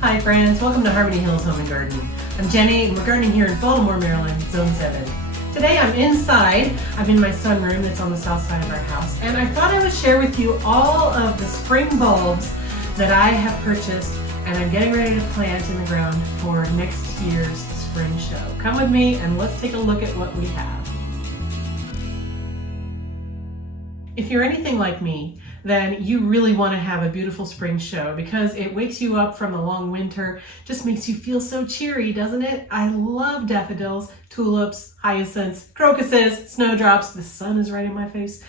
Hi friends, welcome to Harmony Hills Home and Garden. I'm Jenny and we're gardening here in Baltimore, Maryland, Zone 7. Today I'm inside. I'm in my sunroom that's on the south side of our house, and I thought I would share with you all of the spring bulbs that I have purchased and I'm getting ready to plant in the ground for next year's spring show. Come with me and let's take a look at what we have. If you're anything like me, then you really want to have a beautiful spring show because it wakes you up from a long winter, just makes you feel so cheery, doesn't it? I love daffodils, tulips, hyacinths, crocuses, snowdrops. The sun is right in my face.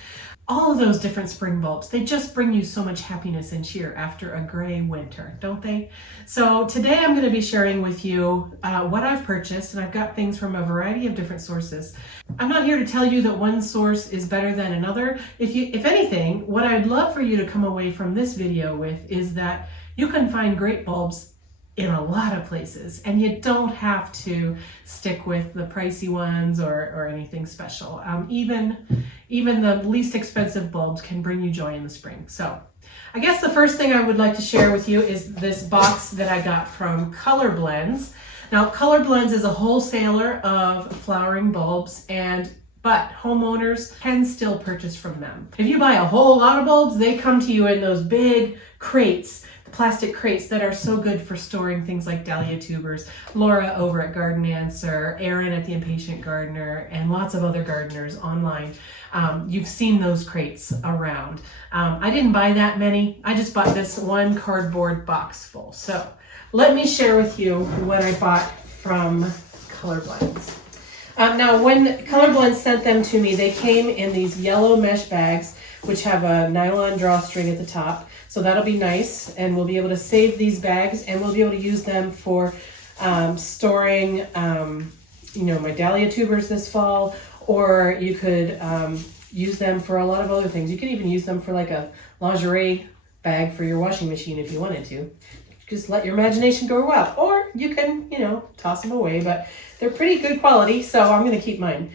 All of those different spring bulbs, they just bring you so much happiness and cheer after a gray winter, don't they? So today I'm going to be sharing with you what I've purchased, and I've got things from a variety of different sources. I'm not here to tell you that one source is better than another. If anything, what I'd love for you to come away from this video with is that you can find great bulbs in a lot of places, and you don't have to stick with the pricey ones or anything special. Even the least expensive bulbs can bring you joy in the spring. So I guess the first thing I would like to share with you is this box that I got from Color Blends. Now, Color Blends is a wholesaler of flowering bulbs, but homeowners can still purchase from them. If you buy a whole lot of bulbs, they come to you in those big crates, plastic crates that are so good for storing things like dahlia tubers. Laura over at Garden Answer, Erin at The Impatient Gardener, and lots of other gardeners online. You've seen those crates around. I didn't buy that many. I just bought this one cardboard box full. So let me share with you what I bought from Color Blends. Now, when Color Blends sent them to me, they came in these yellow mesh bags, which have a nylon drawstring at the top. So that'll be nice, and we'll be able to save these bags, and we'll be able to use them for storing, my dahlia tubers this fall, or you could use them for a lot of other things. You could even use them for like a lingerie bag for your washing machine if you wanted to. Just let your imagination go wild, or you can, toss them away, but they're pretty good quality, so I'm going to keep mine.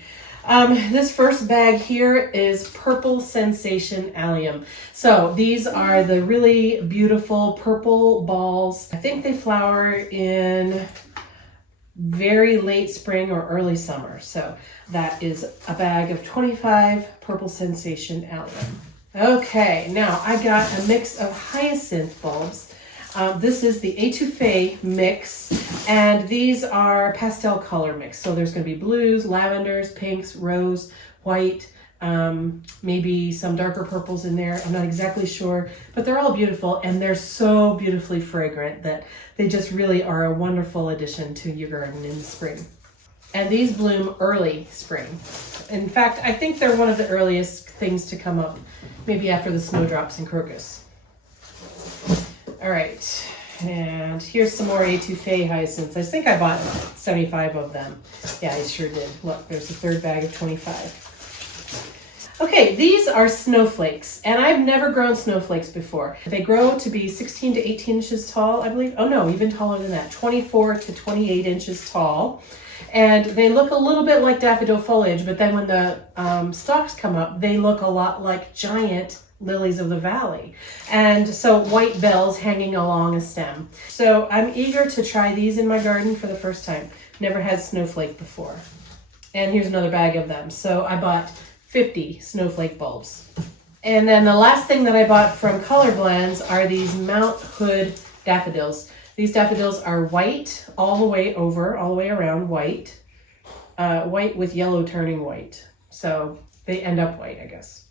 This first bag here is Purple Sensation Allium. So these are the really beautiful purple balls. I think they flower in very late spring or early summer. So that is a bag of 25 Purple Sensation Allium. Okay, now I got a mix of hyacinth bulbs. This is the Étouffée mix, and these are pastel color mix. So there's going to be blues, lavenders, pinks, rose, white, maybe some darker purples in there. I'm not exactly sure, but they're all beautiful, and they're so beautifully fragrant that they just really are a wonderful addition to your garden in the spring. And these bloom early spring. In fact, I think they're one of the earliest things to come up, maybe after the snowdrops and crocus. All right, and here's some more Étouffée hyacinths. I think I bought 75 of them. Yeah, I sure did. Look, there's the third bag of 25. Okay, these are snowflakes, and I've never grown snowflakes before. They grow to be 16 to 18 inches tall, I believe. Oh no, even taller than that, 24 to 28 inches tall. And they look a little bit like daffodil foliage, but then when the stalks come up, they look a lot like giant lilies of the valley, and so white bells hanging along a stem. So I'm eager to try these in my garden for the first time. Never had snowflake before. And here's another bag of them. So I bought 50 snowflake bulbs. And then the last thing that I bought from Color Blends are these Mount Hood daffodils. These daffodils are white all the way around white, white with yellow turning white. So they end up white, I guess.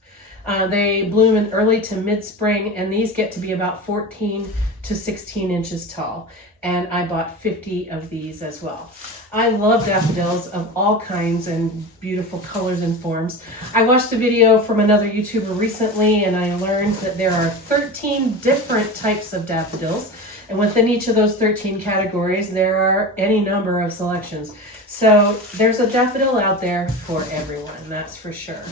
They bloom in early to mid-spring, and these get to be about 14 to 16 inches tall. And I bought 50 of these as well. I love daffodils of all kinds and beautiful colors and forms. I watched a video from another YouTuber recently, and I learned that there are 13 different types of daffodils. And within each of those 13 categories, there are any number of selections. So there's a daffodil out there for everyone, that's for sure.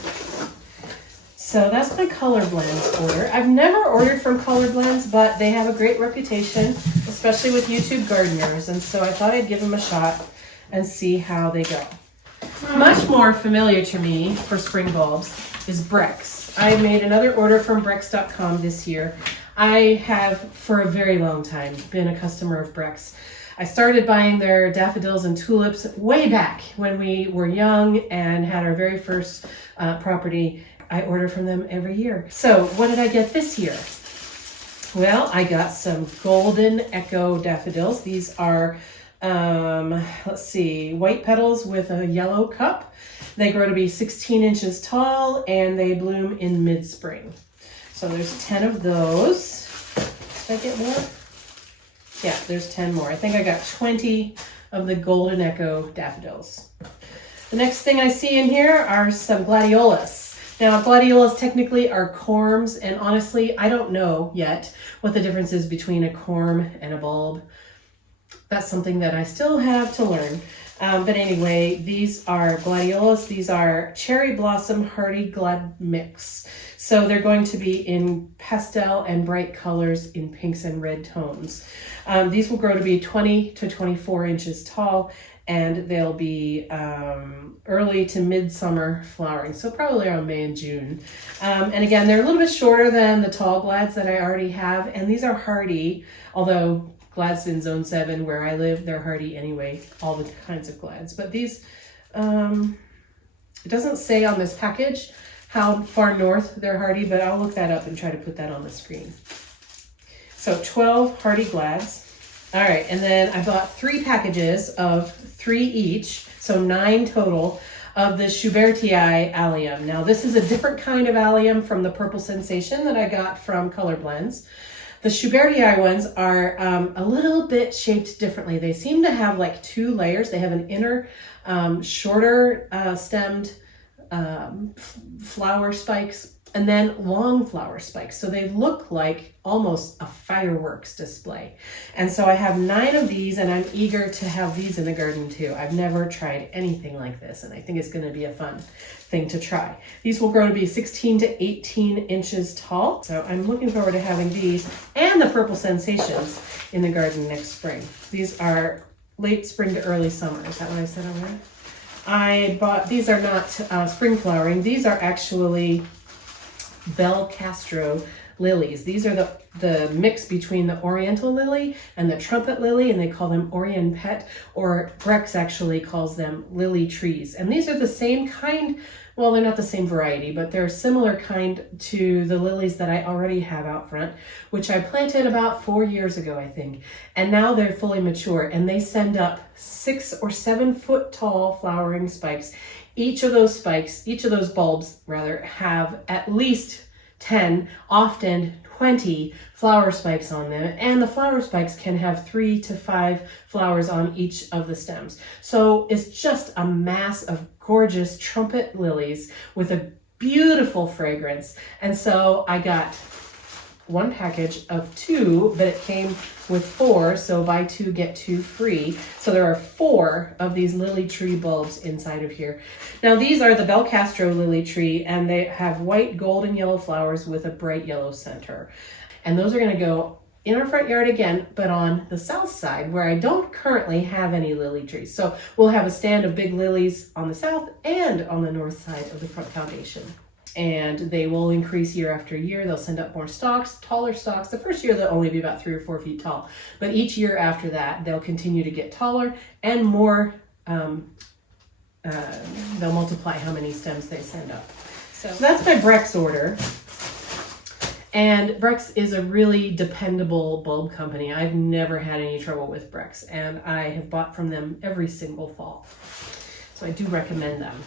So that's my Color Blends order. I've never ordered from Color Blends, but they have a great reputation, especially with YouTube gardeners, and so I thought I'd give them a shot and see how they go. Much more familiar to me for spring bulbs is Brex. I made another order from Brex.com this year. I have for a very long time been a customer of Breck's. I started buying their daffodils and tulips way back when we were young and had our very first property. I order from them every year. So what did I get this year? Well, I got some golden echo daffodils. These are, let's see, white petals with a yellow cup. They grow to be 16 inches tall and they bloom in mid-spring. So there's 10 of those. Did I get more? Yeah, there's 10 more. I think I got 20 of the golden echo daffodils. The next thing I see in here are some gladiolas. Now, gladiolas technically are corms, and honestly, I don't know yet what the difference is between a corm and a bulb. That's something that I still have to learn. But anyway, these are gladiolas. These are cherry blossom hardy glad mix. So they're going to be in pastel and bright colors in pinks and red tones. These will grow to be 20 to 24 inches tall, and they'll be early to midsummer flowering, so probably around May and June. And again, they're a little bit shorter than the tall glads that I already have, and these are hardy, although glads in zone 7 where I live, they're hardy anyway, all the kinds of glads. But these, it doesn't say on this package how far north they're hardy, but I'll look that up and try to put that on the screen. So 12 hardy glads. All right, and then I bought 3 packages of 3 each, so 9 total, of the Schubertii Allium. Now, this is a different kind of allium from the Purple Sensation that I got from Color Blends. The Schubertii ones are a little bit shaped differently. They seem to have like 2 layers. They have an inner, shorter stemmed flower spikes, and then long flower spikes. So they look like almost a fireworks display. And so I have 9 of these, and I'm eager to have these in the garden too. I've never tried anything like this, and I think it's going to be a fun thing to try. These will grow to be 16 to 18 inches tall. So I'm looking forward to having these and the Purple Sensations in the garden next spring. These are late spring to early summer. Is that what I said already? I bought, these are not spring flowering. These are actually Belcastro lilies. These are the mix between the oriental lily and the trumpet lily, and they call them Orient Pet, or Breck's actually calls them lily trees. And these are the same kind, well, they're not the same variety, but they're a similar kind to the lilies that I already have out front, which I planted about 4 years ago, I think. And now they're fully mature, and they send up 6 or 7 foot tall flowering spikes. Each of those spikes, each of those bulbs rather, have at least 10, often 20 flower spikes on them, and the flower spikes can have 3 to 5 flowers on each of the stems. So it's just a mass of gorgeous trumpet lilies with a beautiful fragrance. And so I got 1 package of 2, but it came with 4, so buy 2 get 2 free. So there are 4 of these lily tree bulbs inside of here. Now these are the Belcastro Lily tree, and they have white, gold, and yellow flowers with a bright yellow center. And those are going to go in our front yard again, but on the south side where I don't currently have any lily trees. So we'll have a stand of big lilies on the south and on the north side of the front foundation. And they will increase year after year. They'll send up more stalks, taller stalks. The first year they'll only be about 3 or 4 feet tall, but each year after that they'll continue to get taller and more. They'll multiply how many stems they send up. So that's my Breck's order. And Breck's is a really dependable bulb company. I've never had any trouble with Breck's, and I have bought from them every single fall. So I do recommend them.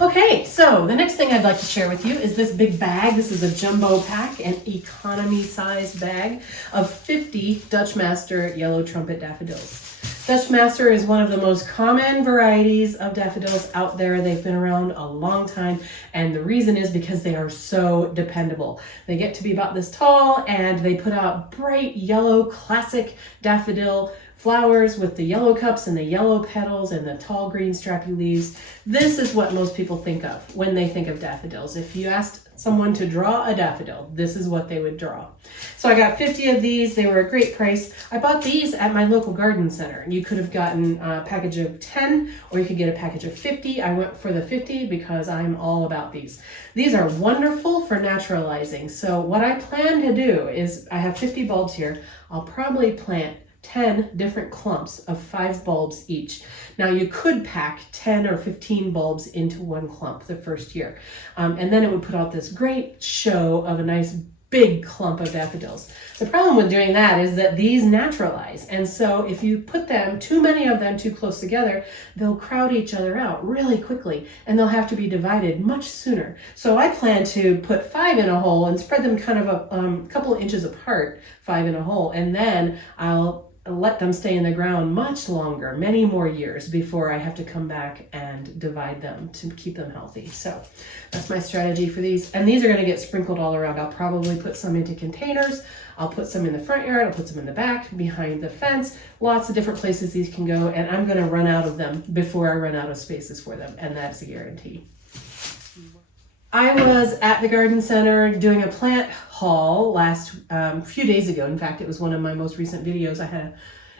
Okay, so the next thing I'd like to share with you is this big bag. This is a jumbo pack, an economy size bag of 50 Dutch Master Yellow Trumpet Daffodils. Dutch Master is one of the most common varieties of daffodils out there. They've been around a long time, and the reason is because they are so dependable. They get to be about this tall, and they put out bright yellow classic daffodil flowers with the yellow cups and the yellow petals and the tall green strappy leaves. This is what most people think of when they think of daffodils. If you asked someone to draw a daffodil, this is what they would draw. So I got 50 of these. They were a great price. I bought these at my local garden center. You could have gotten a package of 10 or you could get a package of 50. I went for the 50 because I'm all about these. These are wonderful for naturalizing. So what I plan to do is I have 50 bulbs here. I'll probably plant 10 different clumps of 5 bulbs each. Now you could pack 10 or 15 bulbs into one clump the first year. And then it would put out this great show of a nice big clump of daffodils. The problem with doing that is that these naturalize. And so if you put them, too many of them too close together, they'll crowd each other out really quickly and they'll have to be divided much sooner. So I plan to put 5 in a hole and spread them kind of a couple inches apart, 5 in a hole, and then I'll let them stay in the ground much longer, many more years before I have to come back and divide them to keep them healthy. So that's my strategy for these. And these are going to get sprinkled all around. I'll probably put some into containers. I'll put some in the front yard. I'll put some in the back, behind the fence. Lots of different places these can go. And I'm going to run out of them before I run out of spaces for them. And that's a guarantee. I was at the garden center doing a plant haul last few days ago. In fact, it was one of my most recent videos. I had an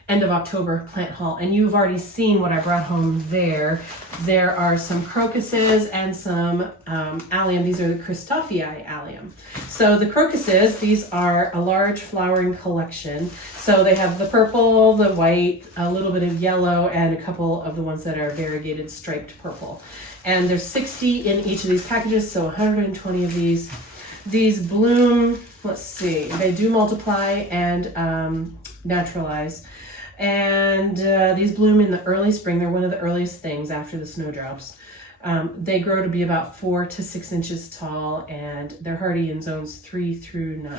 end of October plant haul, and you've already seen what I brought home there. There are some crocuses and some allium. These are the Christophii allium. So the crocuses, these are a large flowering collection. So they have the purple, the white, a little bit of yellow, and a couple of the ones that are variegated striped purple. And there's 60 in each of these packages, so 120 of these. These bloom, let's see, they do multiply and naturalize. And these bloom in the early spring. They're one of the earliest things after the snowdrops. They grow to be about 4 to 6 inches tall, and they're hardy in zones 3 through 9.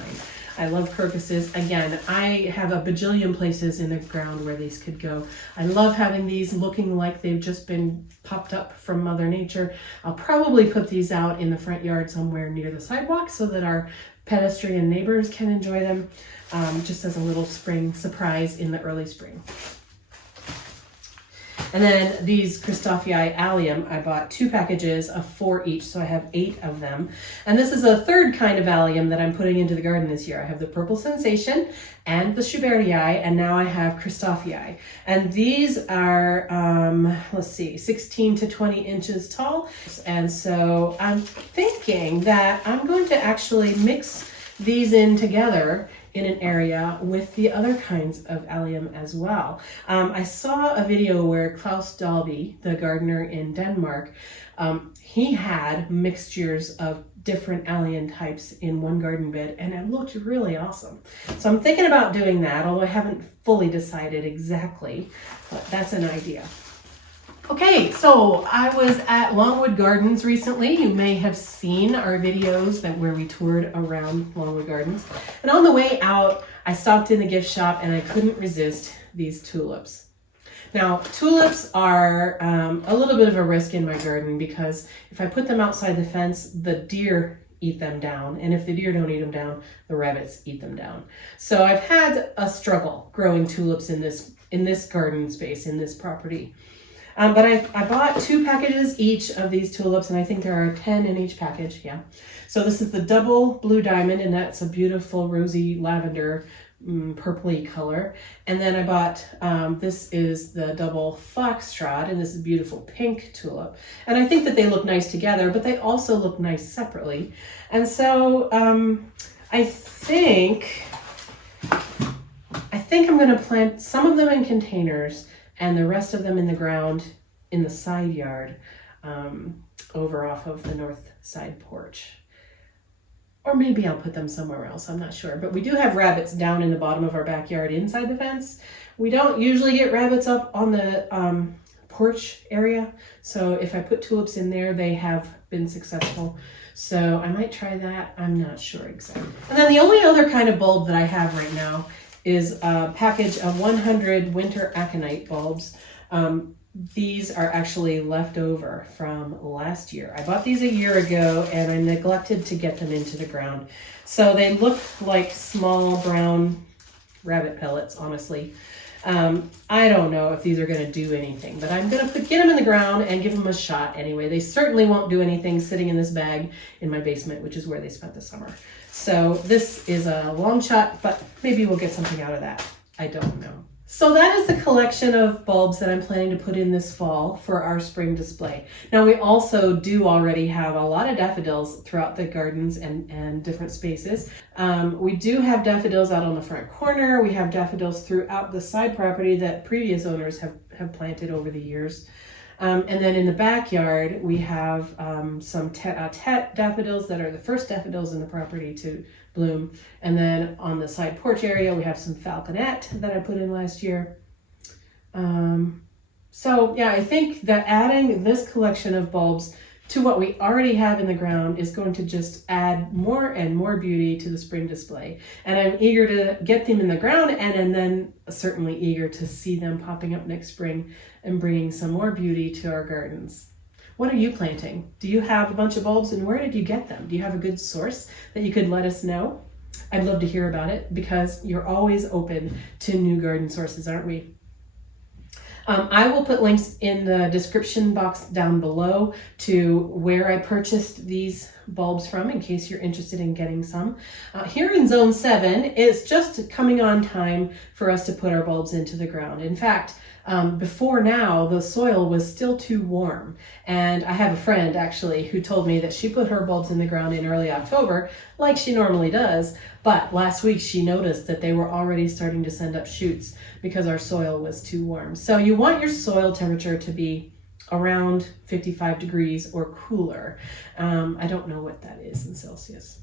I love crocuses. Again, I have a bajillion places in the ground where these could go. I love having these looking like they've just been popped up from Mother Nature. I'll probably put these out in the front yard somewhere near the sidewalk so that our pedestrian neighbors can enjoy them, just as a little spring surprise in the early spring. And then these Christophii allium, I bought 2 packages of 4 each, so I have 8 of them. And this is a third kind of allium that I'm putting into the garden this year. I have the purple sensation and the Schubertii, and now I have Christophii. And these are, let's see, 16 to 20 inches tall. And so I'm thinking that I'm going to actually mix these in together in an area with the other kinds of allium as well. I saw a video where Klaus Dalby, the gardener in Denmark, he had mixtures of different allium types in one garden bed, and it looked really awesome. So I'm thinking about doing that, although I haven't fully decided exactly, but that's an idea. Okay, so I was at Longwood Gardens recently. You may have seen our videos where we toured around Longwood Gardens. And on the way out, I stopped in the gift shop and I couldn't resist these tulips. Now, tulips are a little bit of a risk in my garden because if I put them outside the fence, the deer eat them down. And if the deer don't eat them down, the rabbits eat them down. So I've had a struggle growing tulips in this garden space, in this property. But I bought 2 packages each of these tulips, and I think there are 10 in each package, yeah. So this is the double blue diamond, and that's a beautiful rosy lavender purpley color. And then I bought, this is the double Foxtrot, and this is beautiful pink tulip. And I think that they look nice together, but they also look nice separately. And so I think I'm going to plant some of them in containers and the rest of them in the ground in the side yard over off of the north side porch. Or maybe I'll put them somewhere else, I'm not sure. But we do have rabbits down in the bottom of our backyard inside the fence. We don't usually get rabbits up on the porch area. So if I put tulips in there, they have been successful. So I might try that, I'm not sure exactly. And then the only other kind of bulb that I have right now is a package of 100 winter Aconite bulbs. These are actually left over from last year. I bought these a year ago and I neglected to get them into the ground. So they look like small brown rabbit pellets, honestly. I don't know if these are going to do anything, but I'm going to get them in the ground and give them a shot anyway. They certainly won't do anything sitting in this bag in my basement, which is where they spent the summer. So this is a long shot, but maybe we'll get something out of that. I don't know. So that is the collection of bulbs that I'm planning to put in this fall for our spring display. Now we also do already have a lot of daffodils throughout the gardens and different spaces. We do have daffodils out on the front corner. We have daffodils throughout the side property that previous owners have planted over the years. And then in the backyard, we have some tete daffodils that are the first daffodils in the property to bloom. And then on the side porch area, we have some falconet that I put in last year. So yeah, I think that adding this collection of bulbs to what we already have in the ground is going to just add more and more beauty to the spring display. And I'm eager to get them in the ground and then certainly eager to see them popping up next spring and bringing some more beauty to our gardens. What are you planting? Do you have a bunch of bulbs and where did you get them? Do you have a good source that you could let us know? I'd love to hear about it because you're always open to new garden sources, aren't we? I will put links in the description box down below to where I purchased these bulbs from in case you're interested in getting some. Here in Zone 7, it's just coming on time for us to put our bulbs into the ground. In fact, before now, the soil was still too warm. And I have a friend actually who told me that she put her bulbs in the ground in early October, like she normally does. But last week she noticed that they were already starting to send up shoots because our soil was too warm. So you want your soil temperature to be around 55 degrees or cooler. I don't know what that is in Celsius.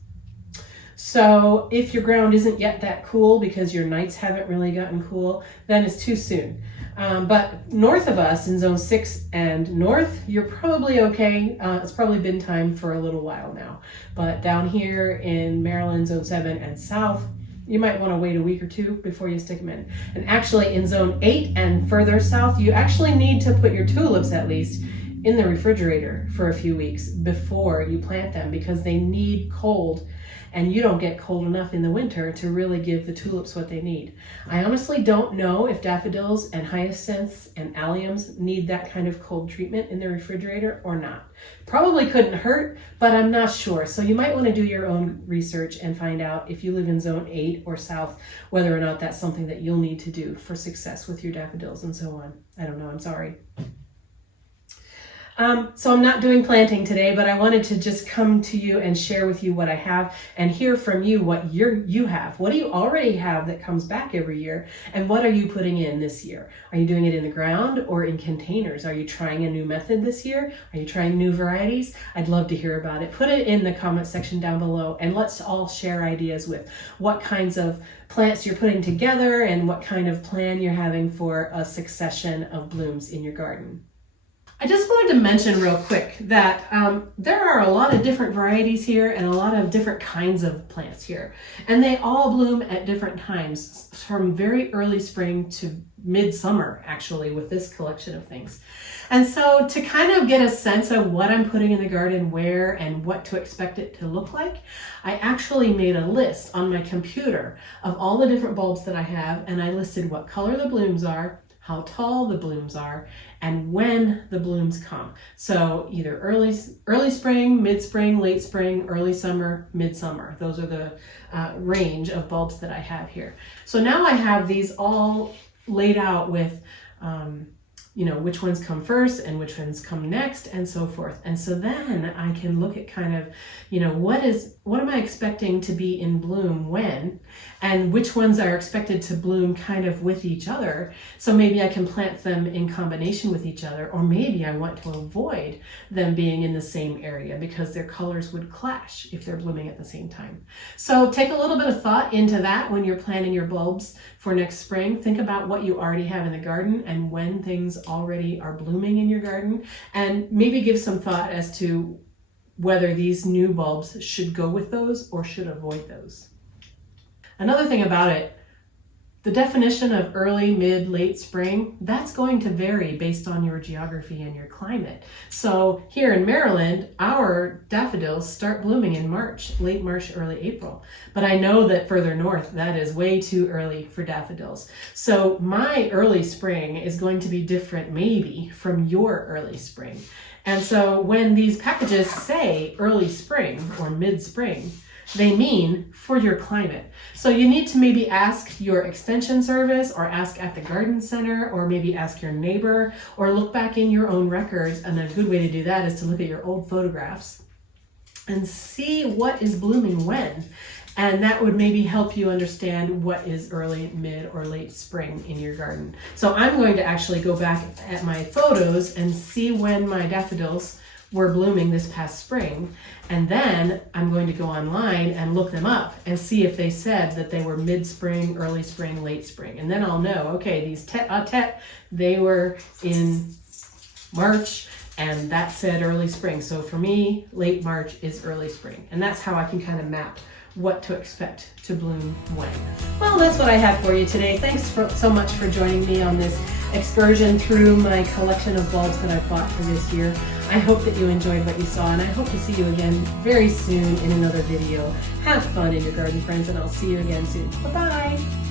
So if your ground isn't yet that cool because your nights haven't really gotten cool, then it's too soon. But north of us in Zone 6 and north, you're probably okay. It's probably been time for a little while now. But down here in Maryland, Zone 7 and south, you might want to wait a week or two before you stick them in. And actually in Zone 8 and further south, you actually need to put your tulips at least in the refrigerator for a few weeks before you plant them because they need cold. And you don't get cold enough in the winter to really give the tulips what they need. I honestly don't know if daffodils and hyacinths and alliums need that kind of cold treatment in the refrigerator or not. Probably couldn't hurt, but I'm not sure. So you might want to do your own research and find out if you live in Zone 8 or south, whether or not that's something that you'll need to do for success with your daffodils and so on. I don't know, I'm sorry. So I'm not doing planting today, but I wanted to just come to you and share with you what I have and hear from you what you have. What do you already have that comes back every year? And what are you putting in this year? Are you doing it in the ground or in containers? Are you trying a new method this year? Are you trying new varieties? I'd love to hear about it. Put it in the comment section down below and let's all share ideas with what kinds of plants you're putting together and what kind of plan you're having for a succession of blooms in your garden. I just wanted to mention real quick that there are a lot of different varieties here and a lot of different kinds of plants here. And they all bloom at different times, from very early spring to midsummer, actually, with this collection of things. And so to kind of get a sense of what I'm putting in the garden, where, and what to expect it to look like, I actually made a list on my computer of all the different bulbs that I have, and I listed what color the blooms are, how tall the blooms are, and when the blooms come. So either early spring, mid-spring, late spring, early summer, midsummer. Those are the range of bulbs that I have here. So now I have these all laid out with which ones come first and which ones come next and so forth. And so then I can look at kind of, what am I expecting to be in bloom when, and which ones are expected to bloom kind of with each other. So maybe I can plant them in combination with each other, or maybe I want to avoid them being in the same area because their colors would clash if they're blooming at the same time. So take a little bit of thought into that when you're planting your bulbs for next spring. Think about what you already have in the garden and when things already are blooming in your garden, and maybe give some thought as to whether these new bulbs should go with those or should avoid those. Another thing about it, The definition of early, mid, late spring, that's going to vary based on your geography and your climate. So here in Maryland, our daffodils start blooming in March, late March, early April. But I know that further north, that is way too early for daffodils. So my early spring is going to be different maybe from your early spring. And so when these packages say early spring or mid-spring, they mean for your climate. So you need to maybe ask your extension service or ask at the garden center or maybe ask your neighbor or look back in your own records. And a good way to do that is to look at your old photographs and see what is blooming when. And that would maybe help you understand what is early, mid, or late spring in your garden. So I'm going to actually go back at my photos and see when my daffodils were blooming this past spring. And then I'm going to go online and look them up and see if they said that they were mid-spring, early spring, late spring. And then I'll know, okay, these tete-a-tete, they were in March, and that said early spring. So for me, late March is early spring. And that's how I can kind of map what to expect to bloom when. Well, that's what I have for you today. Thanks so much for joining me on this excursion through my collection of bulbs that I've bought for this year. I hope that you enjoyed what you saw, and I hope to see you again very soon in another video. Have fun in your garden, friends, and I'll see you again soon. Bye-bye.